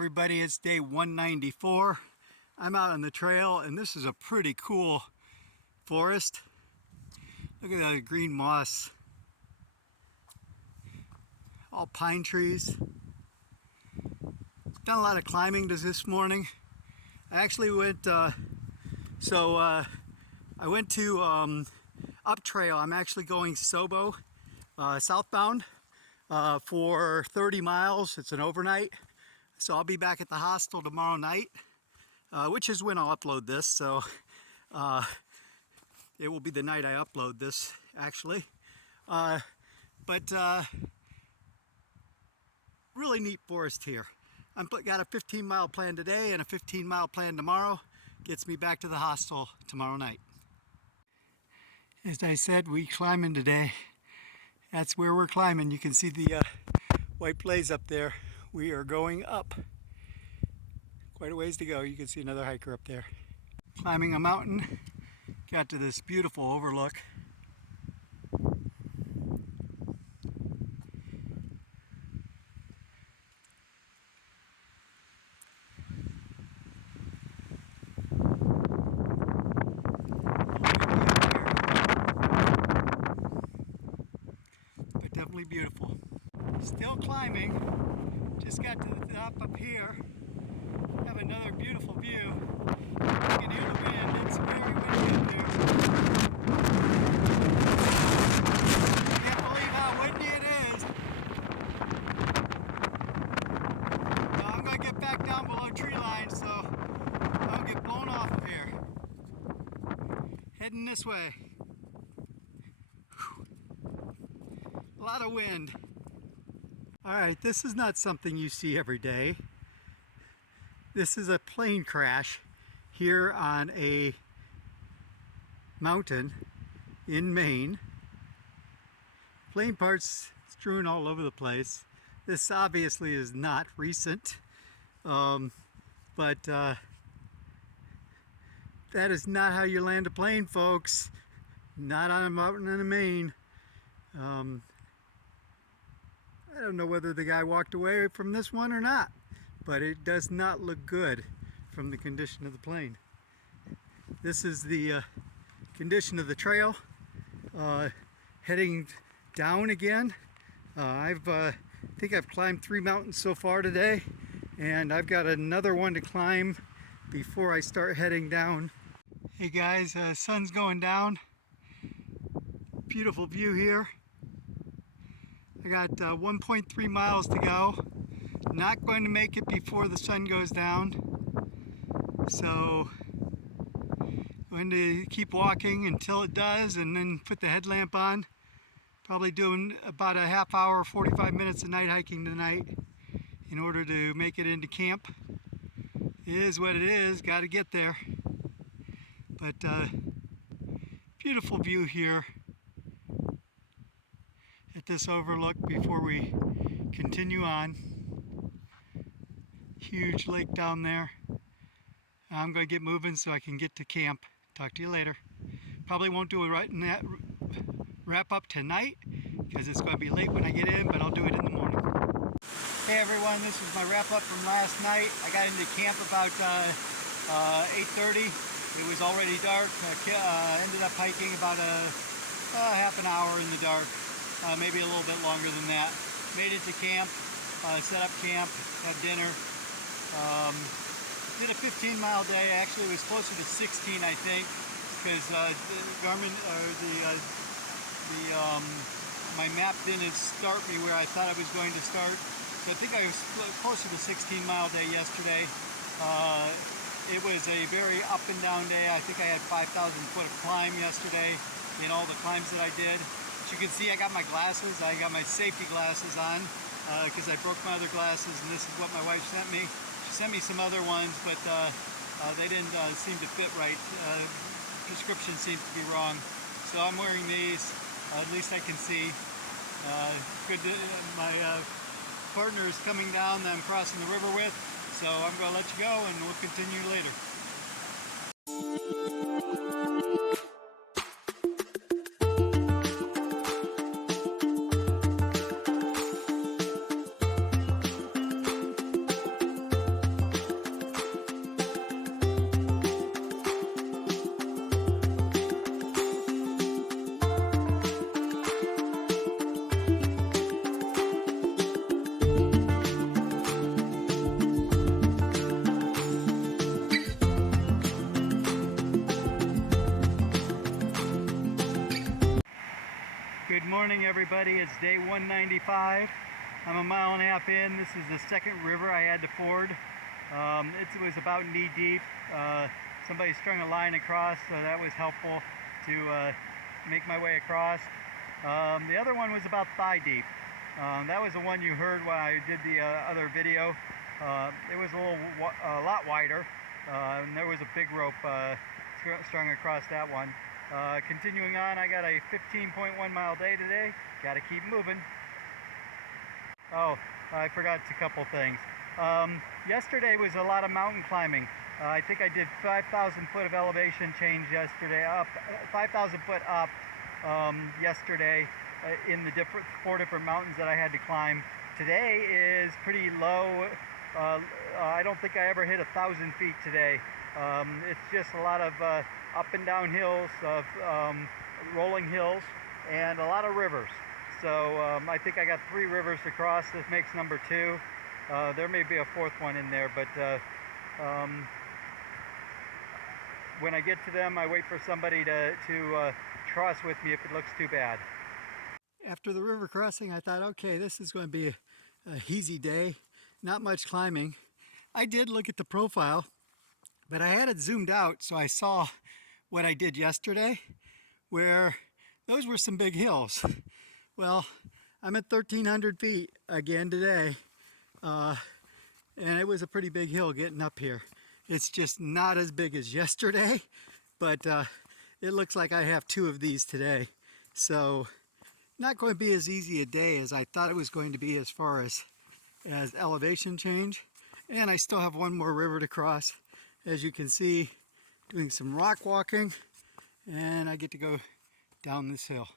everybody, it's day 194. I'm out on the trail and this is a pretty cool forest. Look at that green moss. All pine trees. Done a lot of climbing this morning. I actually went, I went to up trail. I'm actually going Sobo, southbound, for 30 miles. It's an overnight. So I'll be back at the hostel tomorrow night, which is when I'll upload this. So it will be the night I upload this, actually. Really neat forest here. I've got a 15-mile plan today and a 15-mile plan tomorrow. Gets me back to the hostel tomorrow night. As I said, we climbing today. That's where we're climbing. You can see the white blaze up there. We are going up. Quite a ways to go. You can see another hiker up there. Climbing a mountain. Got to this beautiful overlook. But definitely beautiful. Still climbing. Just got to the top up here. Have another beautiful view. You can hear the wind. It's very windy up there. Can't believe how windy it is. Now I'm going to get back down below tree line so I don't get blown off of here. Heading this way. Whew. A lot of wind. Alright, this is not something you see every day. This is a plane crash here on a mountain in Maine. Plane parts strewn all over the place. This obviously is not recent, but that is not how you land a plane, folks. Not on a mountain in Maine. I don't know whether the guy walked away from this one or not, but it does not look good from the condition of the plane. This is the condition of the trail. Heading down again. I think I've climbed 3 mountains so far today, and I've got another one to climb before I start heading down. Hey guys, sun's going down. Beautiful view here. I got 1.3 miles to go. Not going to make it before the sun goes down. So I'm going to keep walking until it does and then put the headlamp on. Probably doing about a half hour, 45 minutes of night hiking tonight in order to make it into camp. It is what it is, got to get there. But beautiful view here at this overlook before we continue on. Huge lake down there. I'm going to get moving so I can get to camp. Talk to you later. Probably won't do a wrap up tonight because it's going to be late when I get in, but I'll do it in the morning. Hey everyone, this is my wrap up from last night. I got into camp about 8:30. It was already dark. Ended up hiking about half an hour in the dark. Maybe a little bit longer than that. Made it to camp, set up camp, had dinner. Did a 15-mile day. Actually, it was closer to 16, I think, because Garmin or my map didn't start me where I thought I was going to start. So I think I was closer to 16-mile day yesterday. It was a very up and down day. I think I had 5,000 foot of climb yesterday in all the climbs that I did. As you can see, I got my glasses. I got my safety glasses on because I broke my other glasses, and this is what my wife sent me. She sent me some other ones, but they didn't seem to fit right. Prescription seems to be wrong. So I'm wearing these. At least I can see. My partner is coming down that I'm crossing the river with. So I'm going to let you go and we'll continue later. morning, everybody. It's day 195. I'm a mile and a half in. This is the second river I had to ford. It was about knee deep. Somebody strung a line across, so that was helpful to make my way across. The other one was about thigh deep. That was the one you heard when I did the other video. It was a lot wider, and there was a big rope strung across that one. Continuing on, I got a 15.1 mile day today. Got to keep moving. Oh, I forgot a couple things. Yesterday was a lot of mountain climbing. I think I did 5,000 foot of elevation change yesterday, 5,000 foot up yesterday in the four different mountains that I had to climb. Today is pretty low. I don't think I ever hit 1,000 feet today. It's just a lot of up and down hills, rolling hills, and a lot of rivers. So I think I got 3 rivers to cross. This makes number 2. There may be a 4th one in there, but when I get to them, I wait for somebody to cross with me if it looks too bad. After the river crossing, I thought, okay, this is going to be a easy day. Not much climbing. I did look at the profile, but I had it zoomed out so I saw what I did yesterday, where those were some big hills. Well, I'm at 1,300 feet again today, and it was a pretty big hill getting up here. It's just not as big as yesterday, but it looks like I have 2 of these today. So not going to be as easy a day as I thought it was going to be as far as elevation change. And I still have 1 more river to cross. As you can see, doing some rock walking, and I get to go down this hill.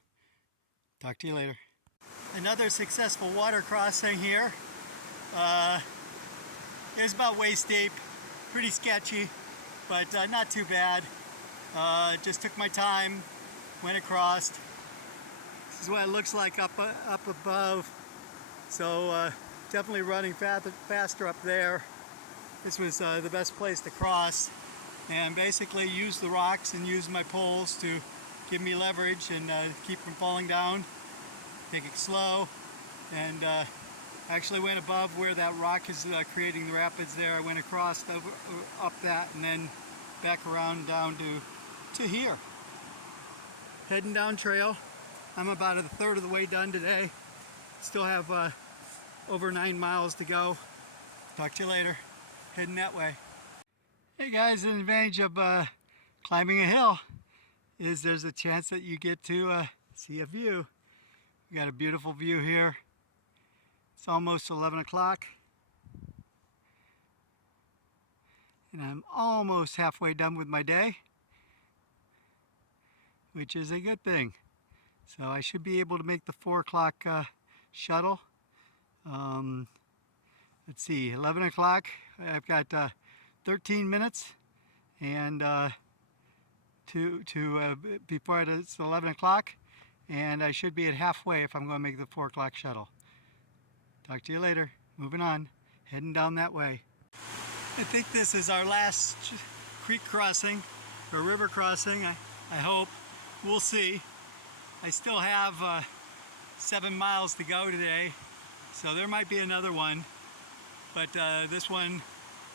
Talk to you later. Another successful water crossing here. It's about waist deep, pretty sketchy, but not too bad. Just took my time, went across. This is what it looks like up above. So definitely running faster up there. This was the best place to cross, and basically use the rocks and use my poles to give me leverage and keep from falling down. Take it slow, and actually went above where that rock is creating the rapids there. I went across up that and then back around down to here. Heading down trail. I'm about 1/3 of the way done today. Still have over 9 miles to go. Talk to you later. Heading that way. Hey guys, an advantage of climbing a hill is there's a chance that you get to see a view. We got a beautiful view here. It's almost 11 o'clock. And I'm almost halfway done with my day, which is a good thing. So I should be able to make the 4 o'clock shuttle. Let's see, 11 o'clock. I've got 13 minutes and before it's 11 o'clock, and I should be at halfway if I'm going to make the 4 o'clock shuttle. Talk to you later. Moving on, heading down that way. I think this is our last creek crossing or river crossing. I hope. We'll see. I still have 7 miles to go today, so there might be another one. But this one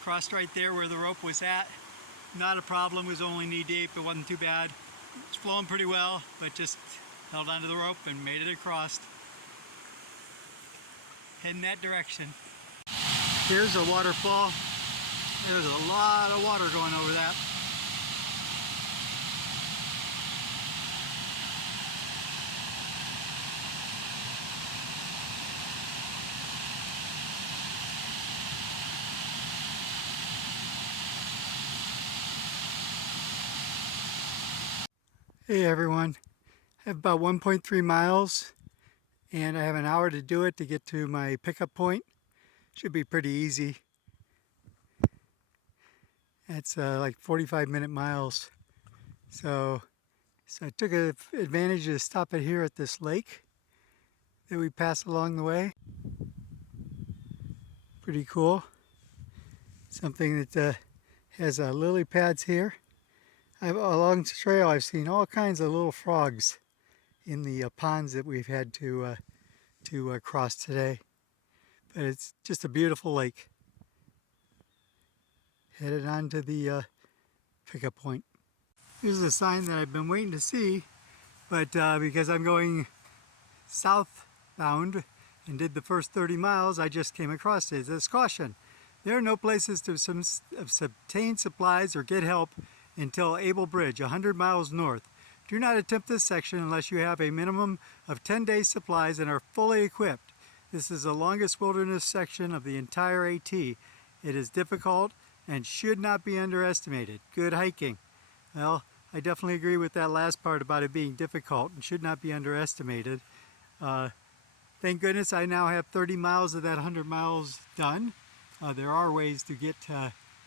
crossed right there where the rope was at. Not a problem, it was only knee deep, it wasn't too bad. It's flowing pretty well, but just held onto the rope and made it across. Heading that direction. Here's a waterfall. There's a lot of water going over that. Hey everyone, I have about 1.3 miles and I have an hour to do it to get to my pickup point. Should be pretty easy. That's like 45-minute miles. So I took advantage to stop it here at this lake that we pass along the way. Pretty cool. Something that has lily pads here. Along the trail I've seen all kinds of little frogs in the ponds that we've had to cross today. But it's just a beautiful lake. Headed on to the pickup point. Here's a sign that I've been waiting to see, but because I'm going southbound and did the first 30 miles, I just came across it. It says, "Caution, there are no places to obtain supplies or get help until Able Bridge, 100 miles north. Do not attempt this section unless you have a minimum of 10 days supplies and are fully equipped. This is the longest wilderness section of the entire AT. It is difficult and should not be underestimated. Good hiking." Well, I definitely agree with that last part about it being difficult and should not be underestimated. Thank goodness I now have 30 miles of that 100 miles done. There are ways to get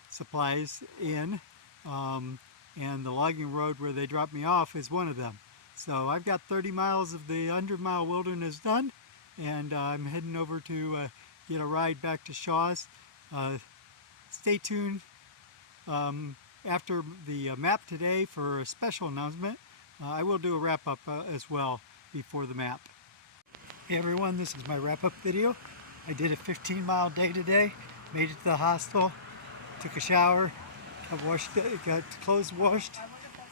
supplies in, and the logging road where they dropped me off is one of them. So I've got 30 miles of the 100-mile wilderness done, and I'm heading over to get a ride back to Shaw's. Stay tuned after the map today for a special announcement. I will do a wrap-up as well before the map. Hey everyone, this is my wrap-up video. I did a 15-mile day today, made it to the hostel, took a shower, got clothes washed,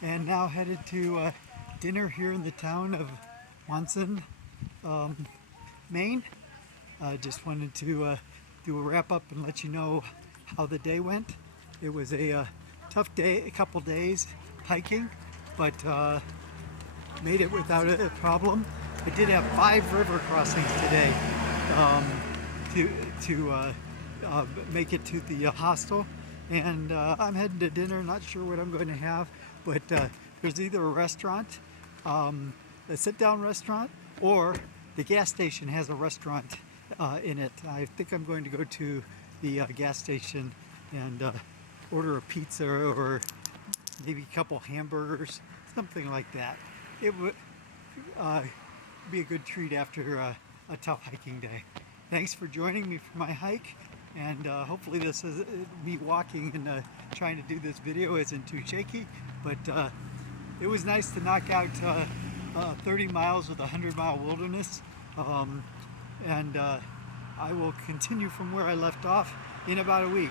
and now headed to dinner here in the town of Monson, Maine. Just wanted to do a wrap-up and let you know how the day went. It was a tough day, a couple days hiking, but made it without a problem. I did have 5 river crossings today to make it to the hostel, and I'm heading to dinner. Not sure what I'm going to have, but there's either a restaurant, a sit-down restaurant, or the gas station has a restaurant in it. I think I'm going to go to the gas station and order a pizza or maybe a couple hamburgers, something like that. It would be a good treat after a tough hiking day. Thanks for joining me for my hike, and hopefully this is me walking and trying to do this video isn't too shaky, but it was nice to knock out 30 miles with a 100-mile wilderness, and I will continue from where I left off in about a week.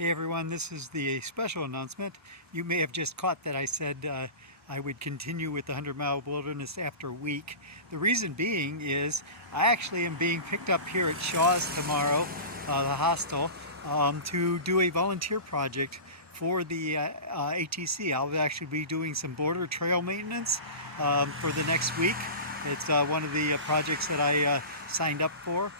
Hey everyone, this is the special announcement. You may have just caught that I said I would continue with the 100-mile wilderness after a week. The reason being is I actually am being picked up here at Shaw's tomorrow, the hostel, to do a volunteer project for the ATC. I'll actually be doing some border trail maintenance for the next week. It's one of the projects that I signed up for.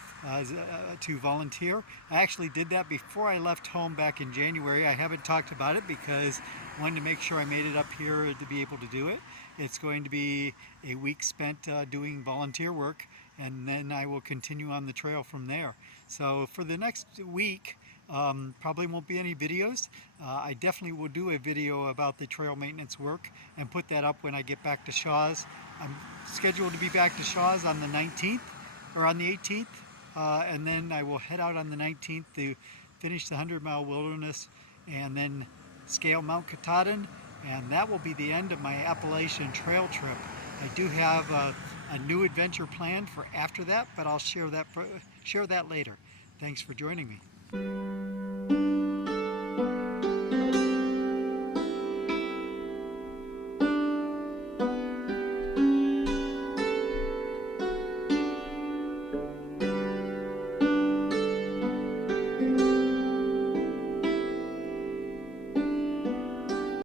To volunteer. I actually did that before I left home back in January. I haven't talked about it because I wanted to make sure I made it up here to be able to do it. It's going to be a week spent doing volunteer work, and then I will continue on the trail from there. So for the next week, probably won't be any videos. I definitely will do a video about the trail maintenance work and put that up when I get back to Shaw's. I'm scheduled to be back to Shaw's on the 19th or on the 18th. And then I will head out on the 19th to finish the 100-mile wilderness and then scale Mount Katahdin, and that will be the end of my Appalachian trail trip. I do have a new adventure planned for after that, but I'll share that later. Thanks for joining me.